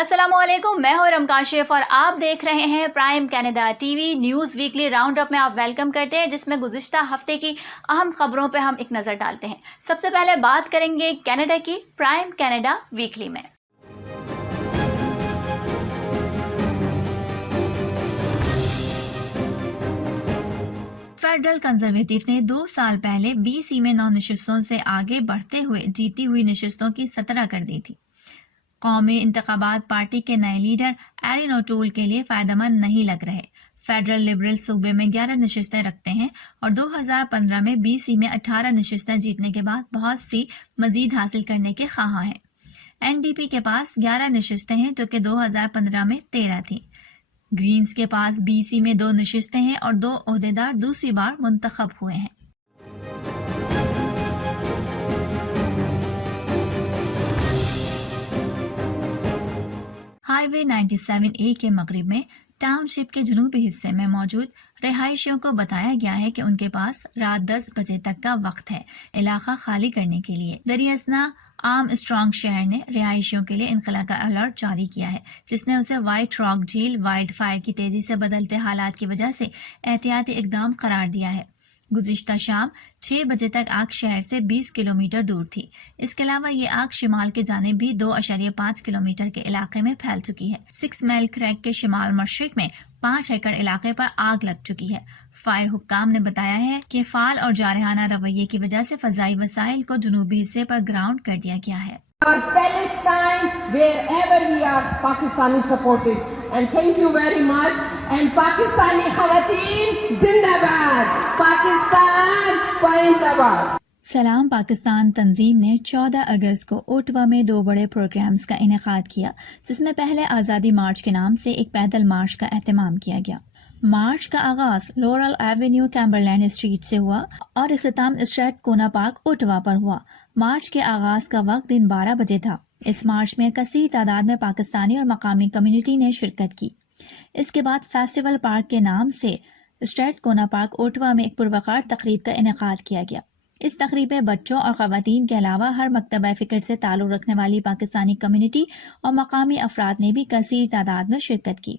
السلام علیکم، میں ہوں رمکاشف اور آپ دیکھ رہے ہیں prime Canada T V news weekly round up میں آپ ویلکم کرتے ہیں، جس میں گزشتہ ہفتے کی اہم خبروں پہ ہم ایک نظر ڈالتے ہیں۔ سب سے پہلے بات کریں گے کینیڈا کی پرائم کینیڈا ویکلی میں۔ فیڈرل کنزرویٹو نے 2 سال پہلے BC میں 9 نشستوں سے آگے بڑھتے ہوئے جیتی ہوئی نشستوں کی 17 کر دی تھی۔ قومی انتخابات پارٹی کے نئے لیڈر ایرن اوٹول کے لیے فائدہ مند نہیں لگ رہے۔ فیڈرل لبرل صوبے میں 11 نشستیں رکھتے ہیں اور 2015 میں BC میں 18 نشستیں جیتنے کے بعد بہت سی مزید حاصل کرنے کے خواہاں ہیں۔ NDP کے پاس 11 نشستیں ہیں جو کہ 2015 میں 13 تھیں۔ گرینز کے پاس BC میں 2 نشستیں ہیں اور 2 عہدیدار دوسری بار منتخب ہوئے ہیں۔ ہائی وے 97A کے مغرب میں ٹاؤن شپ کے جنوبی حصے میں موجود رہائشیوں کو بتایا گیا ہے کہ ان کے پاس رات 10 بجے تک کا وقت ہے علاقہ خالی کرنے کے لیے۔ دریاسنا آرم اسٹرانگ شہر نے رہائشیوں کے لیے انخلا کا الرٹ جاری کیا ہے، جس نے اسے وائٹ راک جھیل وائلڈ فائر کی تیزی سے بدلتے حالات کی وجہ سے احتیاطی اقدام قرار دیا ہے۔ گزشتہ شام 6 بجے تک آگ شہر سے 20 کلومیٹر دور تھی۔ اس کے علاوہ یہ آگ شمال کی جانب بھی 2.5 کلومیٹر کے علاقے میں پھیل چکی ہے۔ 6 میل کریک کے شمال مشرق میں 5 ایکڑ علاقے پر آگ لگ چکی ہے۔ فائر حکام نے بتایا ہے کہ فعال اور جارحانہ رویے کی وجہ سے فضائی وسائل کو جنوبی حصے پر گراؤنڈ کر دیا گیا ہے۔ Palestine, wherever we are, Pakistani supported. And thank you very much. And Pakistani Khawateen, Zindabad. Pakistan, Zindabad. سلام پاکستان تنظیم نے 14 اگست کو اوٹوا میں 2 بڑے پروگرامز کا انعقاد کیا، جس میں پہلے آزادی مارچ کے نام سے ایک پیدل مارچ کا اہتمام کیا گیا۔ مارچ کا آغاز لورل ایونیو کیمبرلینڈ اسٹریٹ سے ہوا اور اختتام اسٹریٹ کونا پارک اوٹوا پر ہوا۔ مارچ کے آغاز کا وقت دن 12 بجے تھا۔ اس مارچ میں کثیر تعداد میں پاکستانی اور مقامی کمیونٹی نے شرکت کی۔ اس کے بعد فیسٹیول پارک کے نام سے اسٹریٹ کونا پارک اوٹوا میں ایک پروقار تقریب کا انعقاد کیا گیا۔ اس تقریب میں بچوں اور خواتین کے علاوہ ہر مکتبہ فکر سے تعلق رکھنے والی پاکستانی کمیونٹی اور مقامی افراد نے بھی کثیر تعداد میں شرکت کی۔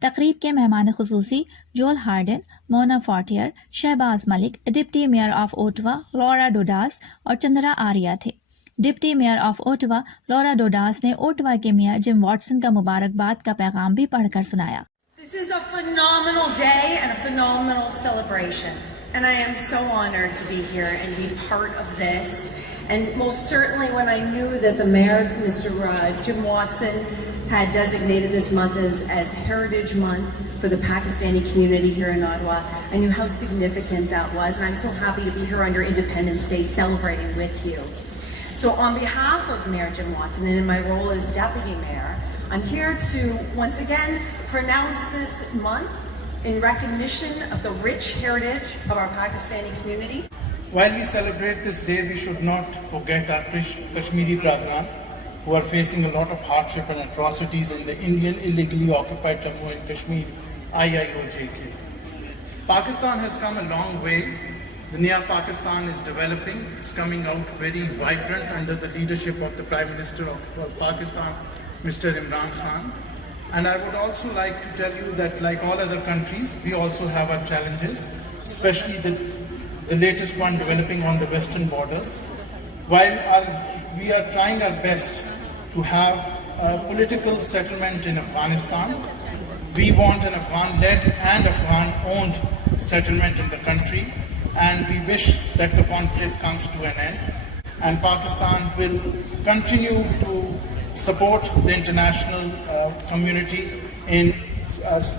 تقریب کے مہمان خصوصی Joel Harden, Mona Fortier, Shahbaz Malik, deputy mayor of Ottawa Laura Dudas اور چندرا آریہ تھے۔ Deputy mayor of Ottawa Laura Dudas نے اوٹوا کے میئر جم واٹسن کا مبارکباد کا پیغام بھی پڑھ کر سنایا۔ This is a phenomenal day and a phenomenal celebration. And I am so honored to be here and be part of this. And most certainly when I knew that the mayor, Mr. Jim Watson, had designated this month as Heritage Month for the Pakistani community here in Ottawa, I knew how significant that was. And I'm so happy to be here on your Independence Day celebrating with you. So on behalf of Mayor Jim Watson and in my role as Deputy Mayor, I'm here to once again pronounce this month in recognition of the rich heritage of our Pakistani community. While we celebrate this day, we should not forget our Kashmiri brethren who are facing a lot of hardship and atrocities in the Indian illegally occupied Jammu and Kashmir, IIOJK. Pakistan has come a long way. The Naya Pakistan is developing. It's coming out very vibrant under the leadership of the Prime Minister of Pakistan, Mr. Imran Khan. And I would also like to tell you that like all other countries, we also have our challenges, especially the latest one developing on the western borders. While we are trying our best to have a political settlement in Afghanistan, we want an Afghan-led and Afghan-owned settlement in the country, and we wish that the conflict comes to an end. And Pakistan will continue to support the international community in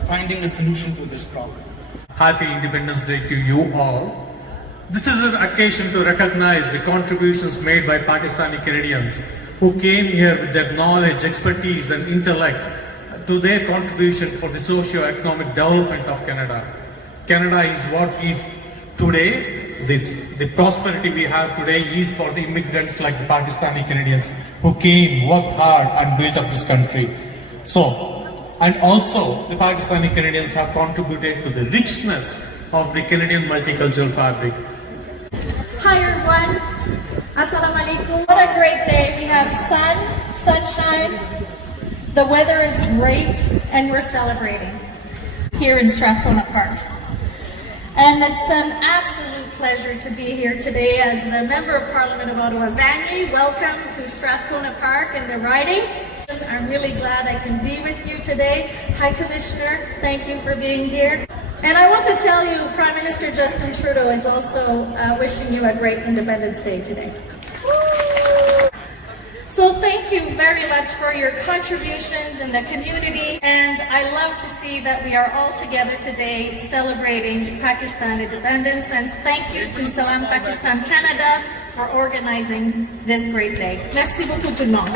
finding a solution to this problem. Happy Independence Day to you all. This is an occasion to recognize the contributions made by Pakistani Canadians who came here with their knowledge, expertise and intellect to their contribution for the socio-economic development of Canada. Canada is what is today. The prosperity we have today is for the immigrants like the Pakistani Canadians who came, worked hard and built up this country. So, and also the Pakistani Canadians have contributed to the richness of the Canadian multicultural fabric. Hi everyone, Assalamu alaikum. What a great day. We have sun, sunshine, The weather is great and we're celebrating here in Strathcona Park. And it's an absolute pleasure to be here today as the Member of Parliament of Ottawa Vanier. Welcome to Strathcona Park and the riding. I'm really glad I can be with you today. Hi Commissioner, thank you for being here. And I want to tell you, Prime Minister Justin Trudeau is also wishing you a great Independence Day today. So thank you very much for your contributions in the community, and I love to see that we are all together today celebrating Pakistan independence, and thank you to Salam Pakistan Canada for organizing this great day. Merci beaucoup tout le monde.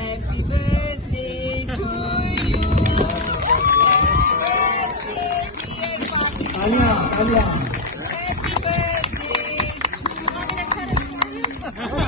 Happy birthday to you. Happy birthday.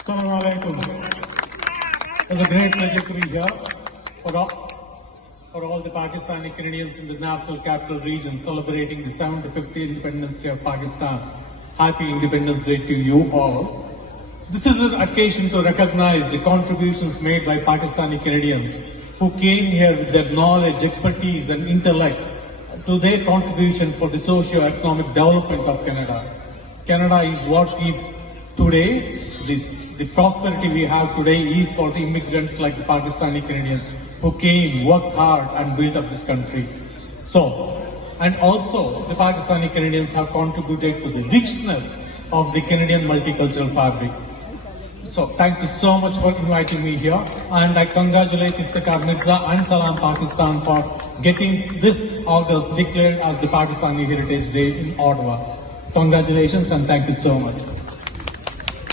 Assalamu alaikum. It's a great pleasure to be here for all the Pakistani Canadians in the National Capital Region celebrating the 75th Independence Day of Pakistan. Happy Independence Day to you all. This is an occasion to recognize the contributions made by Pakistani Canadians who came here with their knowledge, expertise and intellect to their contribution for the socio-economic development of Canada. Canada is what is today. The prosperity we have today is for the immigrants like the Pakistani Canadians who came, worked hard and built up this country. And also the Pakistani Canadians have contributed to the richness of the Canadian multicultural fabric. So thank you so much for inviting me here, and I congratulate Iftikhar Mirza and Salam Pakistan for getting this August declared as the Pakistani Heritage Day in Ottawa. Congratulations and thank you so much.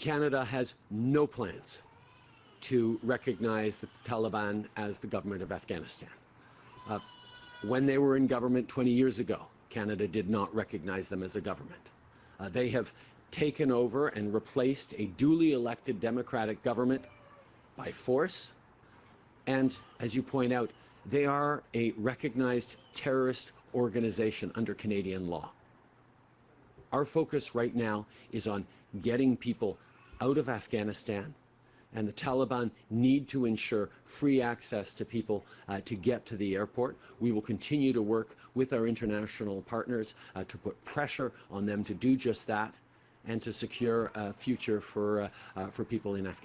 Canada has no plans to recognize the Taliban as the government of Afghanistan. When they were in government 20 years ago, Canada did not recognize them as a government. They have taken over and replaced a duly elected democratic government by force. And as you point out, they are a recognized terrorist organization under Canadian law. Our focus right now is on getting people out of Afghanistan, and the Taliban need to ensure free access to people to get to the airport. We will continue to work with our international partners to put pressure on them to do just that and to secure a future for people in Afghanistan.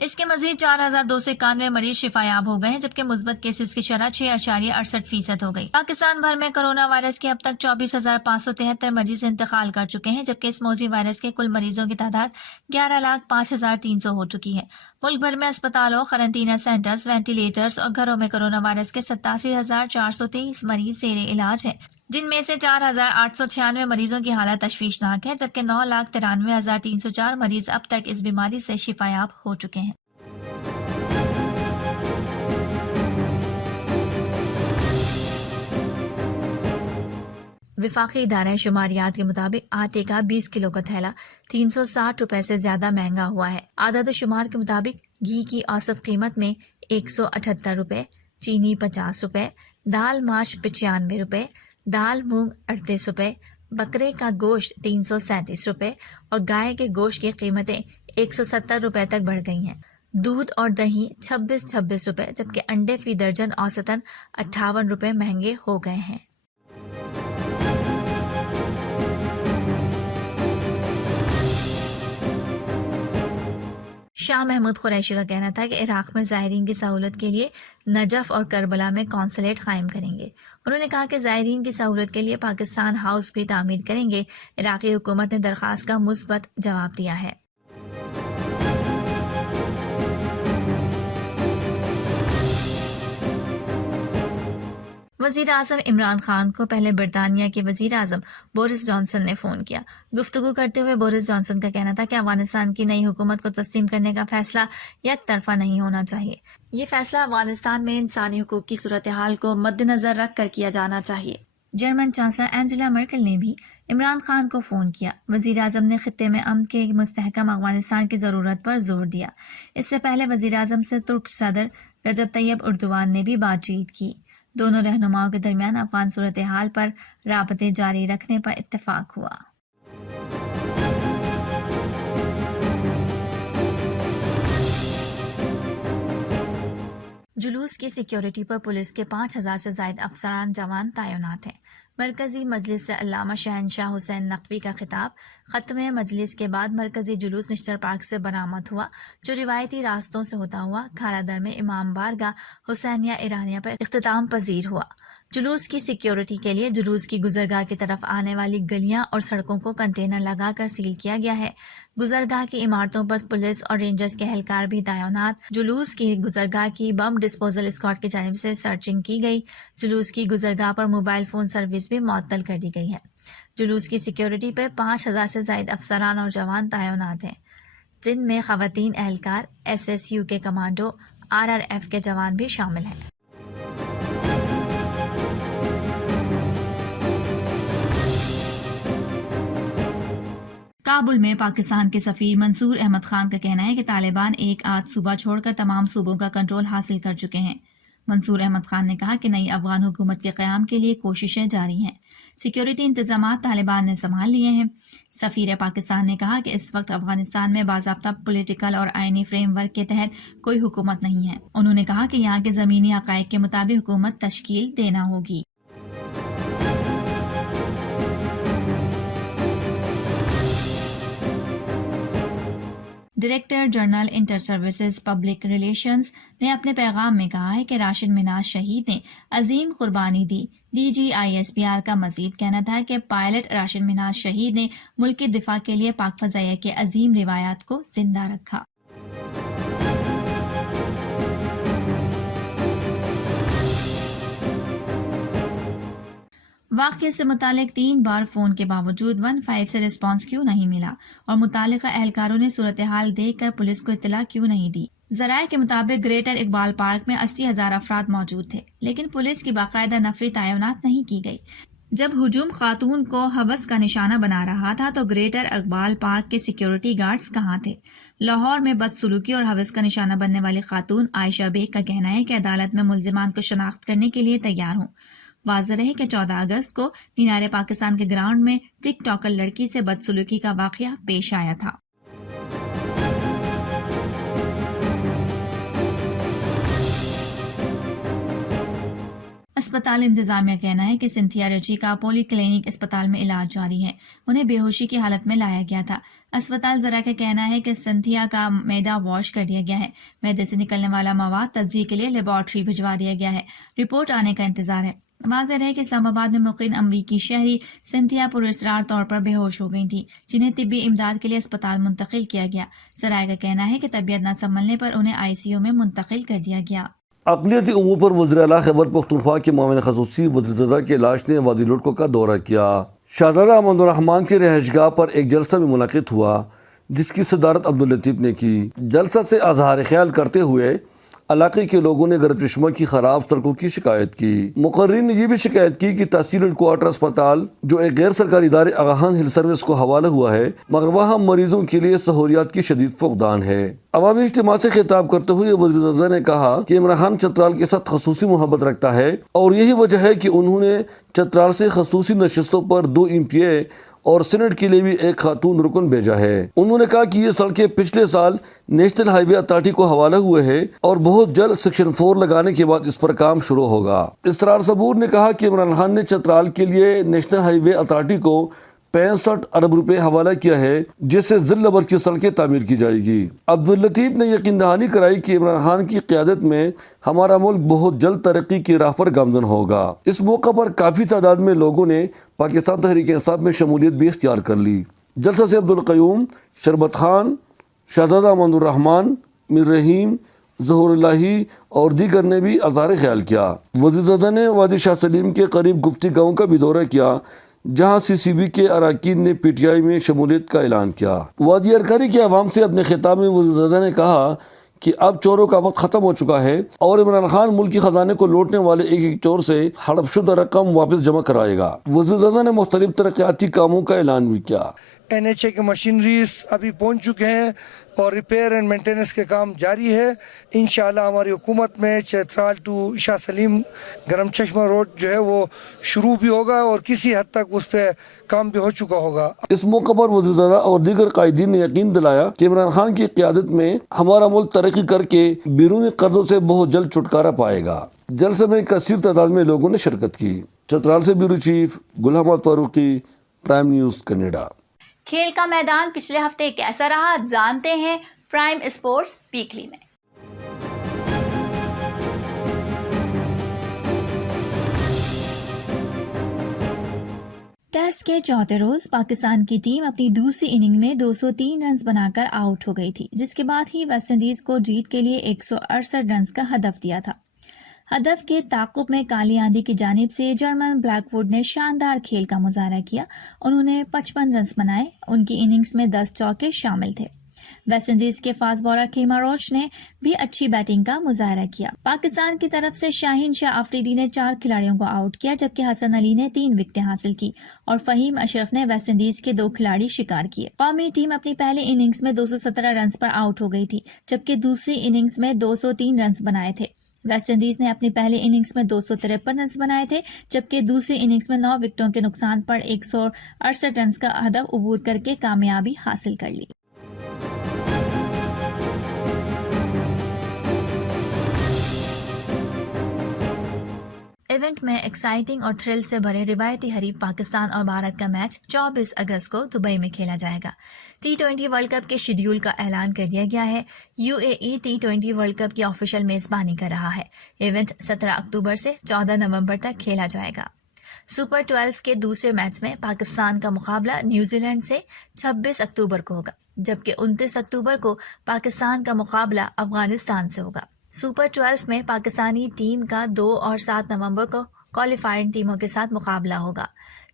اس کے مزید 4,291 مریض شفایاب ہو گئے ہیں، جبکہ مثبت cases کی شرح 6.68% ہو گئی۔ پاکستان بھر میں کرونا وائرس کے اب تک 24,573 مریض انتقال کر چکے ہیں، جبکہ اس موذی وائرس کے کل مریضوں کی تعداد 11,05,300 ہو چکی ہے۔ ملک بھر میں اسپتالوں، قرنطینہ سینٹرز، وینٹیلیٹرز اور گھروں میں کرونا وائرس کے 87,423 مریض زیر علاج ہیں، جن میں سے 4,896 مریضوں کی حالت تشویشناک ہے، جبکہ 9,93,304 مریض اب تک اس بیماری سے شفایاب ہو چکے ہیں۔ وفاقی ادارہ شماریات کے مطابق آٹے کا 20 کلو کا تھیلا 360 روپے سے زیادہ مہنگا ہوا ہے۔ اعداد و شمار کے مطابق گھی کی اوسط قیمت میں 178 روپے، چینی 50 روپے، دال ماش 95 روپے، دال مونگ 38 روپے، بکرے کا گوشت 337 روپے اور گائے کے گوشت کی قیمتیں 170 روپے تک بڑھ گئی ہیں۔ دودھ اور دہی 26 روپے، جبکہ انڈے فی درجن اوسطاً 58 روپے مہنگے ہو گئے ہیں۔ شاہ محمود قریشی کا کہنا تھا کہ عراق میں زائرین کی سہولت کے لیے نجف اور کربلا میں قونصلیٹ قائم کریں گے۔ انہوں نے کہا کہ زائرین کی سہولت کے لیے پاکستان ہاؤس بھی تعمیر کریں گے۔ عراقی حکومت نے درخواست کا مثبت جواب دیا ہے۔ وزیر اعظم عمران خان کو پہلے برطانیہ کے وزیر اعظم بورس جانسن نے فون کیا۔ گفتگو کرتے ہوئے بورس جانسن کا کہنا تھا کہ افغانستان کی نئی حکومت کو تسلیم کرنے کا فیصلہ یک طرفہ نہیں ہونا چاہیے۔ یہ فیصلہ افغانستان میں انسانی حقوق کی صورتحال کو مد نظر رکھ کر کیا جانا چاہیے۔ جرمن چانسلر اینجلا مرکل نے بھی عمران خان کو فون کیا۔ وزیر اعظم نے خطے میں امن کے مستحکم افغانستان کی ضرورت پر زور دیا۔ اس سے پہلے وزیر اعظم سے ترک صدر رجب طیب اردوان نے بھی بات چیت کی۔ دونوں رہنماؤں کے درمیان افغان صورتحال پر رابطے جاری رکھنے پر اتفاق ہوا۔ جلوس کی سیکیورٹی پر پولیس کے 5,000 سے زائد افسران جوان تعینات ہیں۔ مرکزی مجلس سے علامہ شہنشاہ حسین نقوی کا خطاب۔ ختم مجلس کے بعد مرکزی جلوس نشتر پارک سے برآمد ہوا، جو روایتی راستوں سے ہوتا ہوا کھارا در میں امام بارگاہ حسینیہ ایرانیہ پر اختتام پذیر ہوا۔ جلوس کی سیکیورٹی کے لیے جلوس کی گزرگاہ کی طرف آنے والی گلیاں اور سڑکوں کو کنٹینر لگا کر سیل کیا گیا ہے۔ گزرگاہ کی عمارتوں پر پولیس اور رینجرز کے اہلکار بھی تعینات۔ جلوس کی گزرگاہ کی بم ڈسپوزل اسکواڈ کی جانب سے سرچنگ کی گئی۔ جلوس کی گزرگاہ پر موبائل فون سروس بھی معطل کر دی گئی ہے۔ جلوس کی سیکیورٹی پہ 5,000 سے زائد افسران اور جوان تعینات ہیں، جن میں خواتین اہلکار، SSU کے کمانڈو، RRF کے جوان بھی شامل ہیں۔ کابل میں پاکستان کے سفیر منصور احمد خان کا کہنا ہے کہ طالبان ایک آدھ صوبہ چھوڑ کر تمام صوبوں کا کنٹرول حاصل کر چکے ہیں۔ منصور احمد خان نے کہا کہ نئی افغان حکومت کے قیام کے لیے کوششیں جاری ہیں۔ سیکیورٹی انتظامات طالبان نے سنبھال لیے ہیں۔ سفیر پاکستان نے کہا کہ اس وقت افغانستان میں باضابطہ پولیٹیکل اور آئینی فریم ورک کے تحت کوئی حکومت نہیں ہے۔ انہوں نے کہا کہ یہاں کے زمینی حقائق کے مطابق حکومت تشکیل دینا ہوگی۔ Director general inter services public relations نے اپنے پیغام میں کہا ہے کہ راشد مناز شہید نے عظیم قربانی دی۔ DGISPR کا مزید کہنا تھا کہ پائلٹ راشد مناز شہید نے ملک کے دفاع کے لیے پاک فضائیہ کے عظیم روایات کو زندہ رکھا۔ واقعے سے متعلق 3 بار فون کے باوجود 15 سے رسپانس کیوں نہیں ملا اور متعلقہ اہلکاروں نے صورتحال دیکھ کر پولیس کو اطلاع کیوں نہیں دی؟ ذرائع کے مطابق گریٹر اقبال پارک میں 80,000 افراد موجود تھے، لیکن پولیس کی باقاعدہ نفری تعینات نہیں کی گئی۔ جب ہجوم خاتون کو حوث کا نشانہ بنا رہا تھا تو گریٹر اقبال پارک کے سیکیورٹی گارڈز کہاں تھے؟ لاہور میں بدسلوکی اور حوث کا نشانہ بننے والی خاتون عائشہ بیگ کا کہنا ہے کہ عدالت میں ملزمان کو شناخت کرنے کے لیے تیار ہوں۔ واضح رہے کہ 14 اگست کو مینار پاکستان کے گراؤنڈ میں ٹک ٹاکر لڑکی سے بدسلوکی کا واقعہ پیش آیا تھا۔ اسپتال انتظامیہ کہنا ہے کہ سنتھیا رچی کا پولی کلینک اسپتال میں علاج جاری ہے۔ انہیں بے ہوشی کی حالت میں لایا گیا تھا۔ اسپتال ذرا کا کہنا ہے کہ سنتھیا کا معدہ واش کر دیا گیا ہے. معدے سے نکلنے والا مواد تجزیے کے لیے لیبارٹری بھجوا دیا گیا ہے. رپورٹ آنے کا انتظار ہے. واضح ہے کہ اسلام آباد میں مقیم امریکی شہری سنتھیا پراسرار طور پر بے ہوش ہو گئی تھی، جنہیں طبی امداد کے لیے اسپتال منتقل کیا گیا. ذرائع کا کہنا ہے کہ طبیعت نہ سنبھلنے پر انہیں ICU میں منتقل کر دیا گیا. اقلیتی امور پر وزیر اعلیٰ خیبر پختونخوا کے معاون خصوصی وزیرزادہ کے لاش نے وادی لوٹکو کا دورہ کیا. شہزادہ امان الرحمان کی رہائش گاہ پر ایک جلسہ میں منعقد ہوا جس کی صدارت عبداللطیف نے کی. جلسہ سے اظہار خیال کرتے ہوئے علاقے کے لوگوں نے گرد چشمہ کی خراب سڑکوں کی شکایت کی. مقررین نے یہ بھی شکایت کی کہ تحصیل ہیڈ کوارٹر اسپتال جو ایک غیر سرکاری ادارے آغاہان ہیلتھ سروس کو حوالہ ہوا ہے مگر وہاں مریضوں کے لیے سہولیات کی شدید فقدان ہے. عوامی اجتماع سے خطاب کرتے ہوئے وزیرزادہ نے کہا کہ عمران خان چترال کے ساتھ خصوصی محبت رکھتا ہے اور یہی وجہ ہے کہ انہوں نے چترال سے خصوصی نشستوں پر 2 MPA اور سینٹ کے لیے بھی ایک خاتون رکن بھیجا ہے. انہوں نے کہا کہ یہ سڑکیں پچھلے سال نیشنل ہائی وے اتھارٹی کو حوالہ ہوئے ہیں اور بہت جلد سیکشن 4 لگانے کے بعد اس پر کام شروع ہوگا. اسرار صبور نے کہا کہ عمران خان نے چترال کے لیے نیشنل ہائی وے اتھارٹی کو 65 ارب روپے حوالہ کیا ہے جس سے ذیل لبر کی سڑکیں تعمیر کی جائے گی. عبداللطیف نے یقین دہانی کرائی کہ عمران خان کی قیادت میں ہمارا ملک بہت جلد ترقی کی راہ پر گامزن ہوگا. اس موقع پر کافی تعداد میں لوگوں نے پاکستان تحریک انصاف میں شمولیت بھی اختیار کر لی. جلسہ سے عبدالقیوم، شربت خان، شہزادہ امان الرحمان، میر رحیم، ظہور الہی اور دیگر نے بھی اظہار خیال کیا. وزیرزادہ نے وادی شاہ سلیم کے قریب گفتی گاؤں کا بھی دورہ کیا جہاں CCB کے اراکین نے PTI میں شمولیت کا اعلان کیا. وادی ارکاری کے عوام سے اپنے خطاب میں وزیرزادہ نے کہا کہ اب چوروں کا وقت ختم ہو چکا ہے اور عمران خان ملکی خزانے کو لوٹنے والے ایک چور سے ہڑپ شدہ رقم واپس جمع کرائے گا. وزیرزادہ نے مختلف ترقیاتی کاموں کا اعلان بھی کیا. NHA کے مشینریز ابھی پہنچ چکے ہیں اور ریپیئر اینڈ مینٹیننس کے کام جاری ہے. انشاءاللہ ہماری حکومت میں چترال ٹو شاہ سلیم گرم چشمہ روڈ جو ہے وہ شروع بھی ہوگا اور کسی حد تک اس پہ کام بھی ہو چکا ہوگا. اس موقع پر وزیرزادہ اور دیگر قائدین نے یقین دلایا کہ عمران خان کی قیادت میں ہمارا ملک ترقی کر کے بیرونی قرضوں سے بہت جلد چھٹکارا پائے گا. جلسے میں کثیر تعداد میں لوگوں نے شرکت کی. چترال سے bureau chief Gul Ahmed Farooqui, Prime News Canada. کھیل کا میدان پچھلے ہفتے کیسا رہا جانتے ہیں پرائم اسپورٹس ویکلی میں. ٹیسٹ کے چوتھے روز پاکستان کی ٹیم اپنی دوسری اننگ میں 203 رنز بنا کر آؤٹ ہو گئی تھی، جس کے بعد ہی ویسٹ انڈیز کو جیت کے لیے 168 رنز کا ہدف دیا تھا. ہدف کے تعاقب میں کالی آندھی کی جانب سے جرمن بلیک ووڈ نے شاندار کھیل کا مظاہرہ کیا. انہوں نے 55 رنز بنائے. ان کی اننگز میں 10 چوکے شامل تھے. ویسٹ انڈیز کے فاسٹ بالر کیما روچ نے بھی اچھی بیٹنگ کا مظاہرہ کیا. پاکستان کی طرف سے شاہین شاہ آفریدی نے 4 کھلاڑیوں کو آؤٹ کیا، جبکہ حسن علی نے 3 وکٹیں حاصل کی اور فہیم اشرف نے ویسٹ انڈیز کے 2 کھلاڑی شکار کیے. قومی ٹیم اپنی پہلی اننگز میں 217 رنز پر آؤٹ ہو گئی تھی، جبککہ دوسری اننگز میں 203 رنز بنائے تھے. ویسٹ انڈیز نے اپنی پہلی اننگز میں 253 رنز بنائے تھے، جبکہ دوسری اننگز میں 9 وکٹوں کے نقصان پر 168 رنز کا ہدف عبور کر کے کامیابی حاصل کر لی. ایونٹ میں ایکسائٹنگ اور تھرل سے بھرے روایتی حریف پاکستان اور بھارت کا میچ 24 اگست کو دبئی میں کھیلا جائے گا. T20 ورلڈ کپ کے شیڈیول کا اعلان کر دیا گیا ہے. UAE T20 ورلڈ کپ کی آفیشیل میزبانی کر رہا ہے. ایونٹ 17 اکتوبر سے 14 نومبر تک کھیلا جائے گا. سپر 12 کے دوسرے میچ میں پاکستان کا مقابلہ نیوزی لینڈ سے 26 اکتوبر کو ہوگا، جبکہ 29 اکتوبر کو پاکستان کا مقابلہ افغانستان سے ہوگا. سپر 12 میں پاکستانی ٹیم کا 2 اور 7 نومبر کو کوالیفائنگ ٹیموں کے ساتھ مقابلہ ہوگا.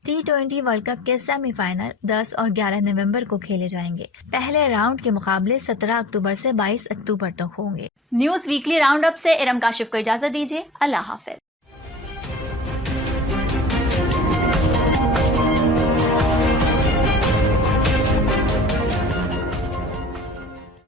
T20 ورلڈ کپ کے سیمی فائنل 10 اور 11 نومبر کو کھیلے جائیں گے. پہلے راؤنڈ کے مقابلے 17 اکتوبر سے 22 اکتوبر تک ہوں گے. نیوز ویکلی راؤنڈ اپ سے ارم کاشف کو اجازت دیجیے. اللہ حافظ.